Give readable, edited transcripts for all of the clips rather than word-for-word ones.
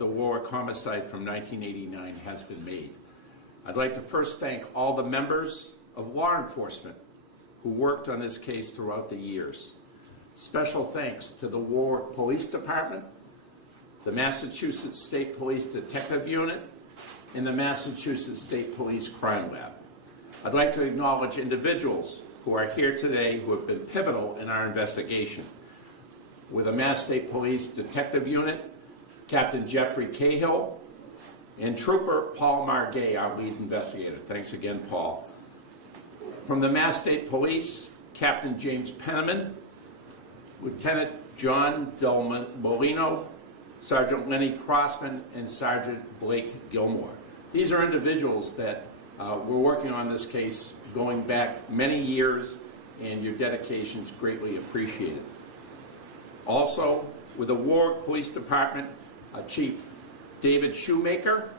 the Warwick homicide from 1989 has been made. I'd like to first thank all the members of law enforcement who worked on this case throughout the years. Special thanks to the Warwick Police Department, the Massachusetts State Police Detective Unit, and the Massachusetts State Police Crime Lab. I'd like to acknowledge individuals who are here today who have been pivotal in our investigation. With the Mass State Police Detective Unit, Captain Jeffrey Cahill, and Trooper Paul Margay, our lead investigator. Thanks again, Paul. From the Mass State Police, Captain James Penniman, Lieutenant John Del Molino, Sergeant Lenny Crossman, and Sergeant Blake Gilmore. These are individuals that were working on this case going back many years, and your dedication is greatly appreciated. Also, with the Warwick Police Department, Chief David Shoemaker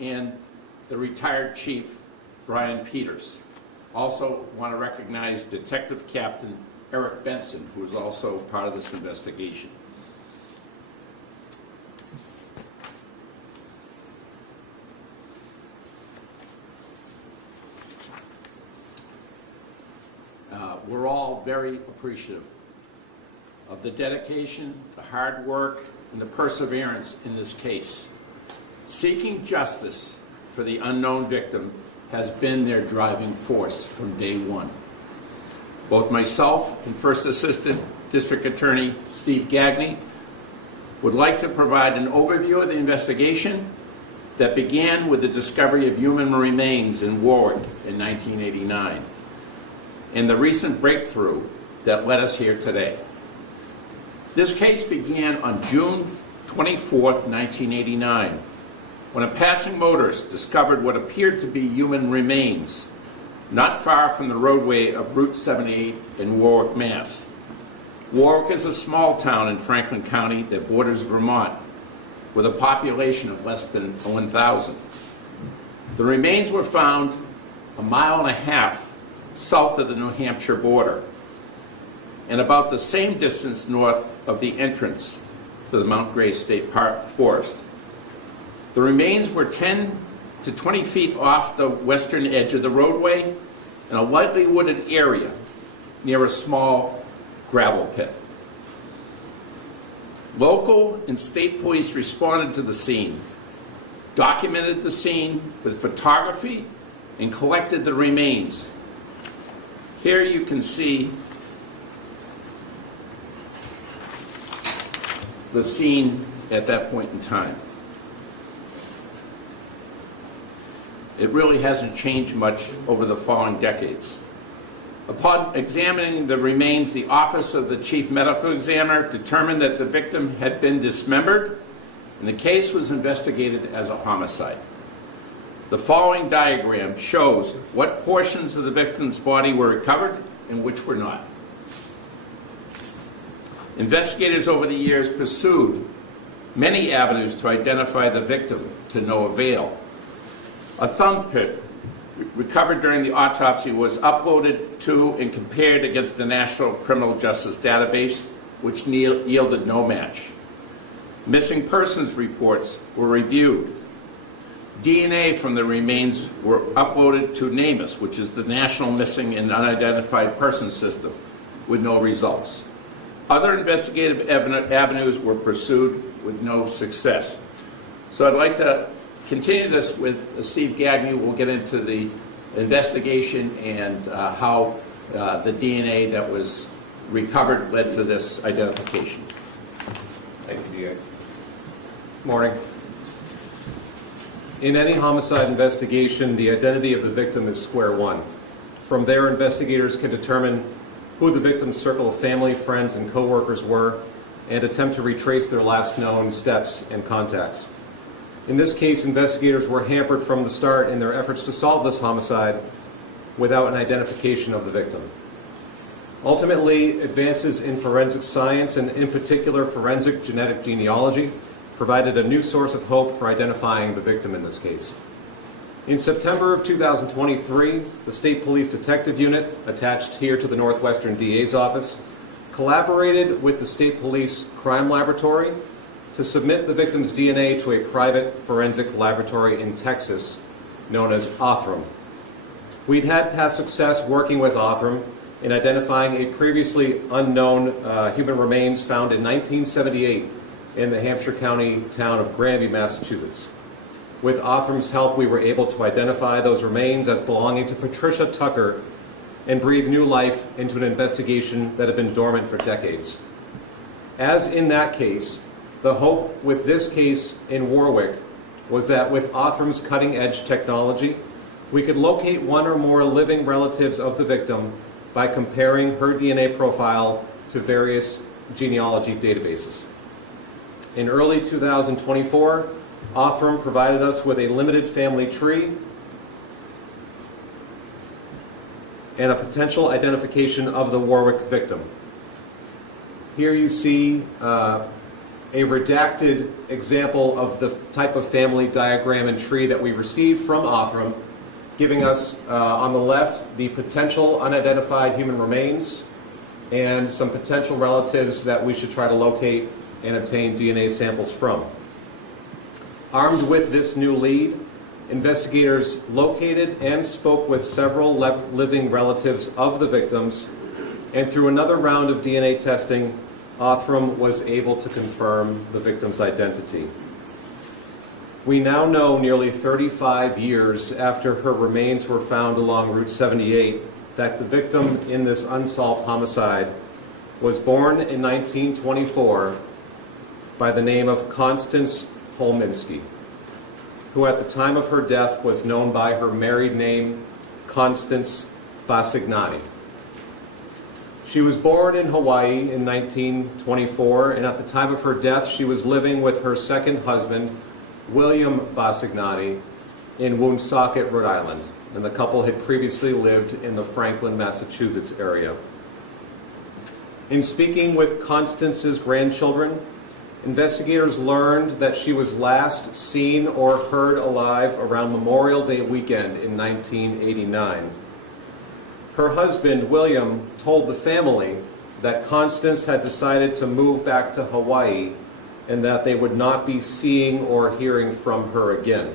and the retired Chief Brian Peters. Also want to recognize Detective Captain Eric Benson, who is also part of this investigation. We're all very appreciative of the dedication, the hard work, and the perseverance in this case. Seeking justice for the unknown victim has been their driving force from day one. Both myself and First Assistant District Attorney Steve Gagne would like to provide an overview of the investigation that began with the discovery of human remains in Warwick in 1989 and the recent breakthrough that led us here today. This case began on June 24th, 1989, when a passing motorist discovered what appeared to be human remains not far from the roadway of Route 78 in Warwick, Mass. Warwick is a small town in Franklin County that borders Vermont with a population of less than 1,000. The remains were found a mile and a half south of the New Hampshire border and about the same distance north of the entrance to the Mount Gray State Forest. The remains were 10 to 20 feet off the western edge of the roadway in a lightly wooded area near a small gravel pit. Local and state police responded to the scene, documented the scene with photography, and collected the remains. Here you can see the scene at that point in time. It really hasn't changed much over the following decades. Upon examining the remains, the Office of the Chief Medical Examiner determined that the victim had been dismembered, and the case was investigated as a homicide. The following diagram shows what portions of the victim's body were recovered and which were not. Investigators over the years pursued many avenues to identify the victim, to no avail. A thumb print recovered during the autopsy was uploaded to and compared against the National Criminal Justice Database, which yielded no match. Missing persons reports were reviewed. DNA from the remains were uploaded to NamUs, which is the National Missing and Unidentified Persons System, with no results. Other investigative avenues were pursued with no success. So I'd like to continue this with Steve Gagne. We'll get into the investigation and how the DNA that was recovered led to this identification. Thank you, DA. Morning. In any homicide investigation, the identity of the victim is square one. From there, investigators can determine who the victim's circle of family, friends, and co-workers were and attempt to retrace their last known steps and contacts. In this case, investigators were hampered from the start in their efforts to solve this homicide without an identification of the victim. Ultimately, advances in forensic science, and in particular forensic genetic genealogy, provided a new source of hope for identifying the victim in this case. In September of 2023, the State Police Detective Unit, attached here to the Northwestern DA's office, collaborated with the State Police Crime Laboratory to submit the victim's DNA to a private forensic laboratory in Texas known as Othram. We'd had past success working with Othram in identifying a previously unknown human remains found in 1978 in the Hampshire County town of Granby, Massachusetts. With Othram's help, we were able to identify those remains as belonging to Patricia Tucker and breathe new life into an investigation that had been dormant for decades. As in that case, the hope with this case in Warwick was that with Othram's cutting-edge technology, we could locate one or more living relatives of the victim by comparing her DNA profile to various genealogy databases. In early 2024, Othram provided us with a limited family tree and a potential identification of the Warwick victim. Here you see a redacted example of the type of family diagram and tree that we received from Othram, giving us on the left the potential unidentified human remains and some potential relatives that we should try to locate and obtain DNA samples from. Armed with this new lead, investigators located and spoke with several living relatives of the victims, and through another round of DNA testing, Othram was able to confirm the victim's identity. We now know, nearly 35 years after her remains were found along Route 78, that the victim in this unsolved homicide was born in 1924 by the name of Constance Holminski, who at the time of her death was known by her married name, Constance Basignani. She was born in Hawaii in 1924, and at the time of her death, she was living with her second husband, William Basignani, in Woonsocket, Rhode Island, and the couple had previously lived in the Franklin, Massachusetts area. In speaking with Constance's grandchildren, investigators learned that she was last seen or heard alive around Memorial Day weekend in 1989. Her husband, William, told the family that Constance had decided to move back to Hawaii and that they would not be seeing or hearing from her again.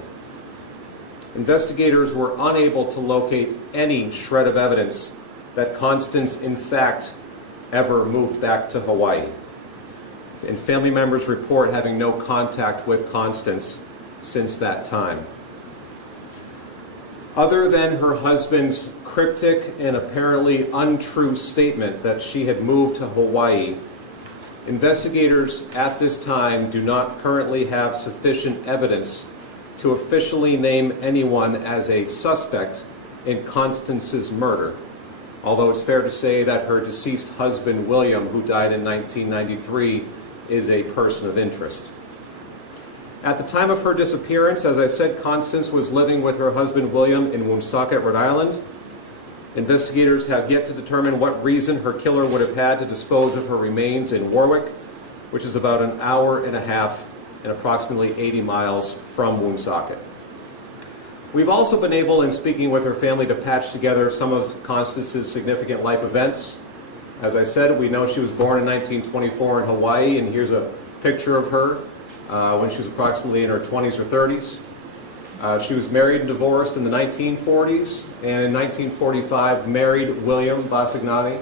Investigators were unable to locate any shred of evidence that Constance, in fact, ever moved back to Hawaii. And family members report having no contact with Constance since that time. Other than her husband's cryptic and apparently untrue statement that she had moved to Hawaii, investigators at this time do not currently have sufficient evidence to officially name anyone as a suspect in Constance's murder, although it's fair to say that her deceased husband, William, who died in 1993, is a person of interest. At the time of her disappearance, as I said, Constance was living with her husband, William, in Woonsocket, Rhode Island. Investigators have yet to determine what reason her killer would have had to dispose of her remains in Warwick, which is about an hour and a half and approximately 80 miles from Woonsocket. We've also been able, in speaking with her family, to patch together some of Constance's significant life events. As I said, we know she was born in 1924 in Hawaii, and here's a picture of her when she was approximately in her 20s or 30s. She was married and divorced in the 1940s, and in 1945 married William Basignani.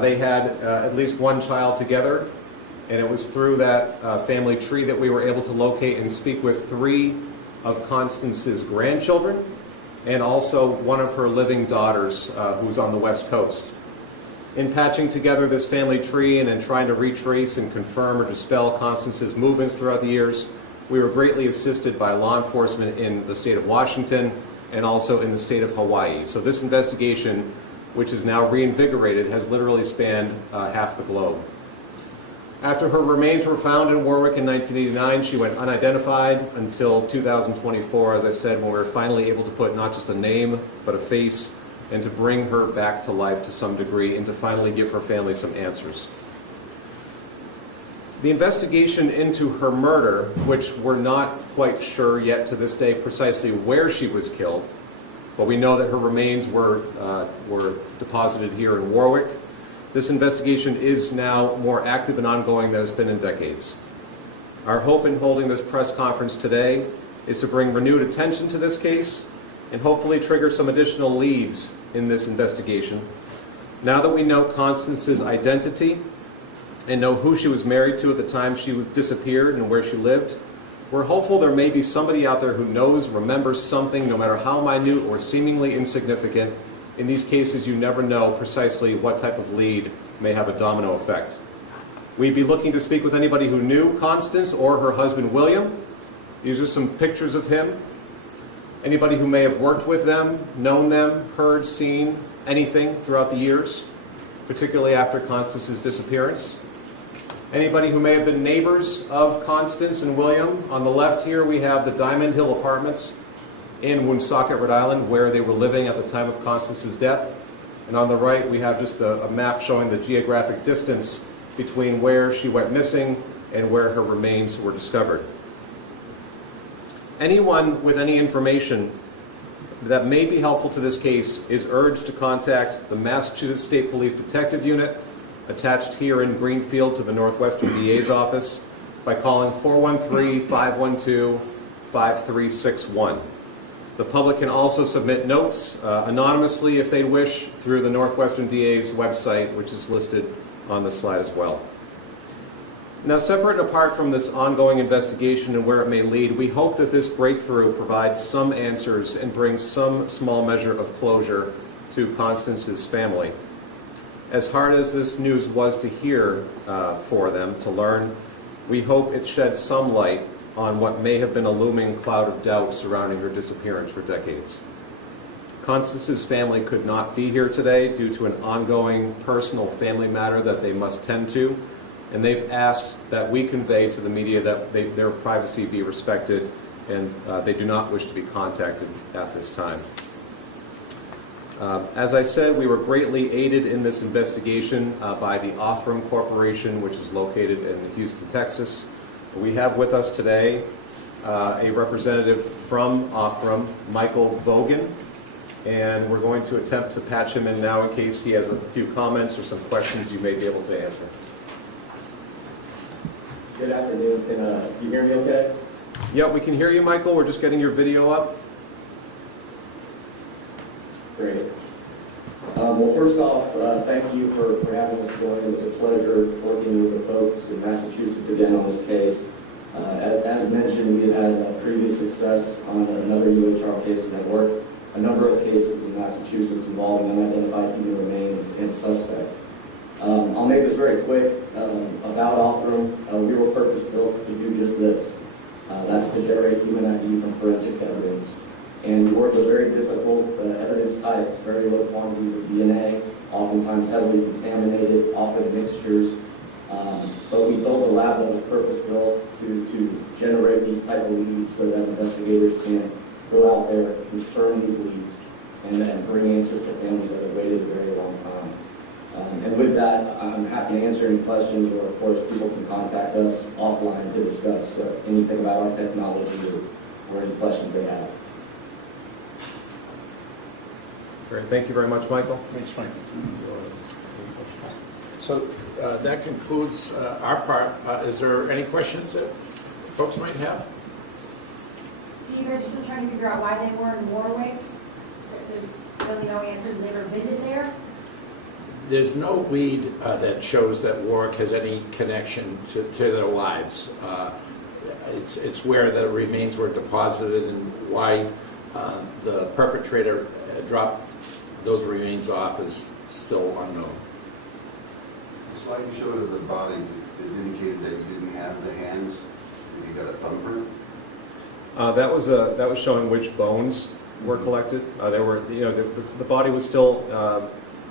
They had at least one child together, and it was through that family tree that we were able to locate and speak with 3 of Constance's grandchildren, and also one of her living daughters who's on the West Coast. In patching together this family tree and in trying to retrace and confirm or dispel Constance's movements throughout the years, we were greatly assisted by law enforcement in the state of Washington and also in the state of Hawaii. So this investigation, which is now reinvigorated, has literally spanned half the globe. After her remains were found in Warwick in 1989, she went unidentified until 2024, as I said, when we were finally able to put not just a name, but a face, and to bring her back to life to some degree, and to finally give her family some answers. The investigation into her murder, which we're not quite sure yet to this day precisely where she was killed, but we know that her remains were deposited here in Warwick. This investigation is now more active and ongoing than it's been in decades. Our hope in holding this press conference today is to bring renewed attention to this case and hopefully trigger some additional leads in this investigation. Now that we know Constance's identity and know who she was married to at the time she disappeared and where she lived, we're hopeful there may be somebody out there who knows, remembers something, no matter how minute or seemingly insignificant. In these cases, you never know precisely what type of lead may have a domino effect. We'd be looking to speak with anybody who knew Constance or her husband, William. These are some pictures of him. Anybody who may have worked with them, known them, heard, seen anything throughout the years, particularly after Constance's disappearance. Anybody who may have been neighbors of Constance and William. On the left here, we have the Diamond Hill Apartments in Woonsocket, Rhode Island, where they were living at the time of Constance's death. And on the right, we have just a map showing the geographic distance between where she went missing and where her remains were discovered. Anyone with any information that may be helpful to this case is urged to contact the Massachusetts State Police Detective Unit, attached here in Greenfield to the Northwestern DA's office, by calling 413-512-5361. The public can also submit notes anonymously if they wish through the Northwestern DA's website, which is listed on the slide as well. Now, separate and apart from this ongoing investigation and where it may lead, we hope that this breakthrough provides some answers and brings some small measure of closure to Constance's family. As hard as this news was to hear for them, to learn, we hope it sheds some light on what may have been a looming cloud of doubt surrounding her disappearance for decades. Constance's family could not be here today due to an ongoing personal family matter that they must tend to, and they've asked that we convey to the media that their privacy be respected, and they do not wish to be contacted at this time. As I said, we were greatly aided in this investigation by the Othram Corporation, which is located in Houston, Texas. We have with us today a representative from Othram, Michael Vogan, and we're going to attempt to patch him in now in case he has a few comments or some questions you may be able to answer. Good afternoon. Can you hear me okay? Yeah, we can hear you, Michael. We're just getting your video up. Great. Well, first off, thank you for having us today. It was a pleasure working with the folks in Massachusetts again on this case. As mentioned, we had previous success on another UHR case in Warwick, a number of cases in Massachusetts involving unidentified human remains and suspects. I'll make this very quick. About Othram, we were purpose-built to do just this. That's to generate human ID from forensic evidence. And we work with very difficult evidence types, very low quantities of DNA, oftentimes heavily contaminated, often mixtures. But we built a lab that was purpose-built to generate these type of leads so that investigators can go out there, confirm these leads, and bring answers to families that have waited a very long time. And with that, I'm happy to answer any questions, or of course people can contact us offline to discuss anything about our technology or any questions they have. Great. Thank you very much, Michael. Thanks, Michael. So that concludes our part. Is there any questions that folks might have? So you guys are still trying to figure out why they were in Warwick? There's really no answers. They ever visit there? There's no lead that shows that Warwick has any connection to their lives. It's where the remains were deposited and why the perpetrator dropped those remains off is still unknown. The slide you showed of the body, it indicated that you didn't have the hands, that you got a thumbprint. That was showing which bones were collected. There were, the body was still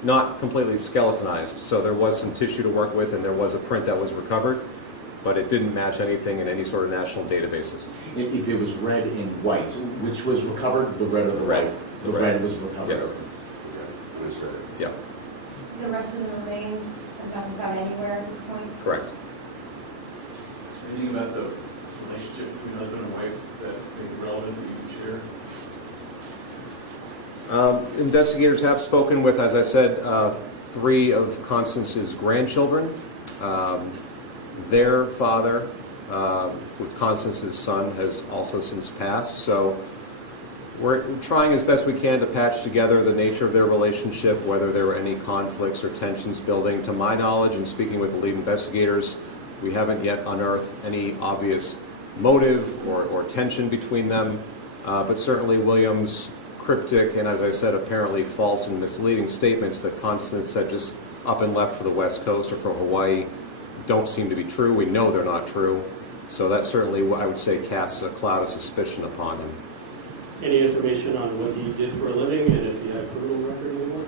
not completely skeletonized, so there was some tissue to work with, and there was a print that was recovered, but it didn't match anything in any sort of national databases. If it was red and white, which was recovered, the red or the white? The red was recovered. Yes. Understood. Yeah. The rest of the remains have not been found anywhere at this point? Correct. Is there anything about the relationship between husband and wife that may be relevant that you can share? Investigators have spoken with, as I said, 3 of Constance's grandchildren. Their father with Constance's son has also since passed. So we're trying as best we can to patch together the nature of their relationship, whether there were any conflicts or tensions building. To my knowledge, and speaking with the lead investigators, we haven't yet unearthed any obvious motive or tension between them. But certainly William's cryptic and, as I said, apparently false and misleading statements that Constance said just up and left for the West Coast or from Hawaii don't seem to be true. We know they're not true. So that certainly, I would say, casts a cloud of suspicion upon him. Any information on what he did for a living and if he had a criminal record anymore?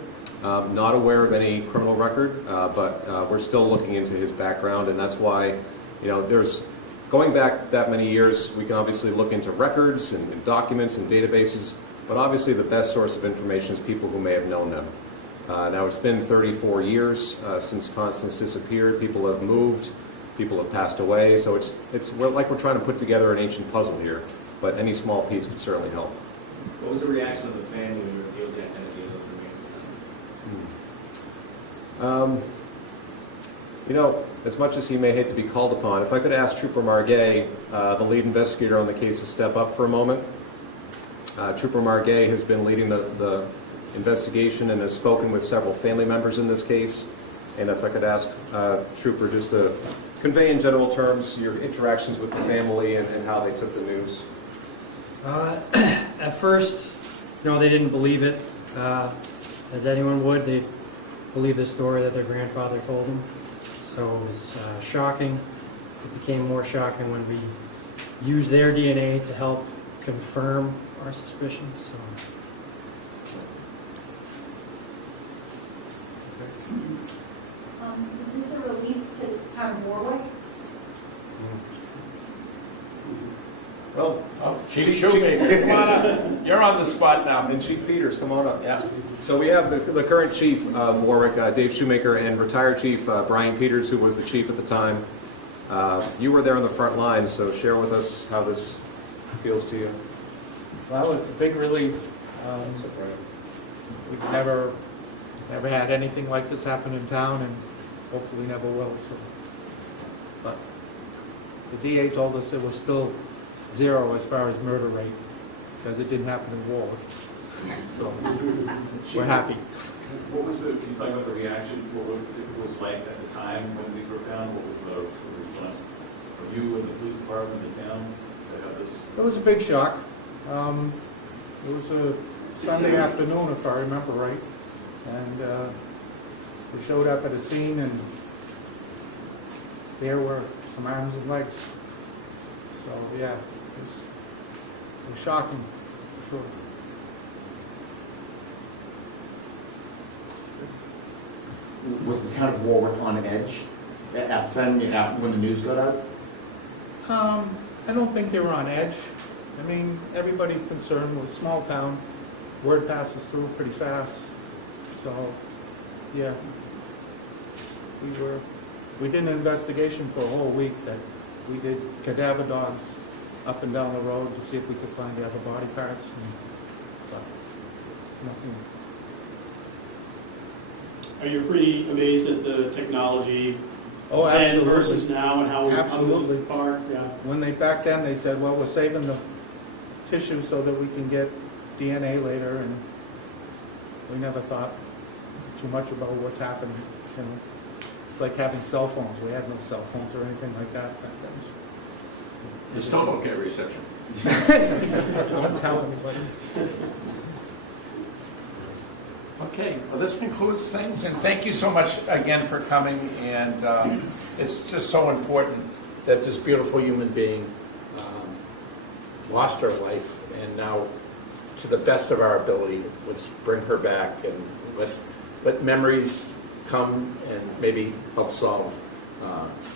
Not aware of any criminal record, but we're still looking into his background, and that's why, there's going back that many years, we can obviously look into records and documents and databases, but obviously the best source of information is people who may have known them. Now, it's been 34 years since Constance disappeared. People have moved, people have passed away, so we're trying to put together an ancient puzzle here, but any small piece could certainly help. What was the reaction of the family when you revealed the identity of the remains? As much as he may hate to be called upon, if I could ask Trooper Margay, the lead investigator on the case, to step up for a moment. Trooper Margay has been leading the investigation and has spoken with several family members in this case. And if I could ask Trooper just to convey in general terms your interactions with the family and how they took the news. At first, they didn't believe it, as anyone would. They believed the story that their grandfather told them. So it was shocking. It became more shocking when we used their DNA to help confirm our suspicions. So. Is this a relief to the town of Warwick? Well, Chief Shoemaker, come on up. You're on the spot now. And Chief Peters, come on up. Yeah. So we have the current chief of Warwick, Dave Shoemaker, and retired chief Brian Peters, who was the chief at the time. You were there on the front lines, so share with us how this feels to you. Well, it's a big relief. We've never had anything like this happen in town, and hopefully never will. So, but the DA told us it was still 0 as far as murder rate because it didn't happen in Warwick. So we're happy. Can you talk about the reaction? What it was like at the time when these were found? What was the response of you and the police department in the town to have this? It was a big shock. It was a Sunday afternoon, if I remember right, and we showed up at a scene, and there were some arms and legs. So yeah, it was shocking for sure. Was the town of Warwick on edge at the time when the news got out? I don't think they were on edge. I mean, everybody's concerned. We're a small town. Word passes through pretty fast. So, yeah. We did an investigation for a whole week that we did cadaver dogs up and down the road to see if we could find the other body parts. But nothing. Are you pretty amazed at the technology Oh, then absolutely. versus now and how Absolutely. far? Yeah. When back then they said, well, we're saving the tissue so that we can get DNA later, and we never thought too much about what's happening. It's like having cell phones. We had no cell phones or anything like that back then. You still don't get reception. Don't tell anybody. Okay, well, this concludes things, and thank you so much again for coming, and it's just so important that this beautiful human being lost her life, and now, to the best of our ability, let's bring her back and let memories come and maybe help solve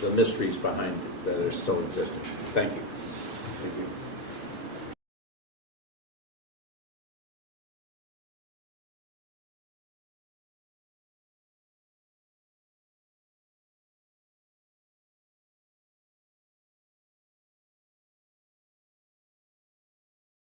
the mysteries behind that are still existing. Thank you. Thank you.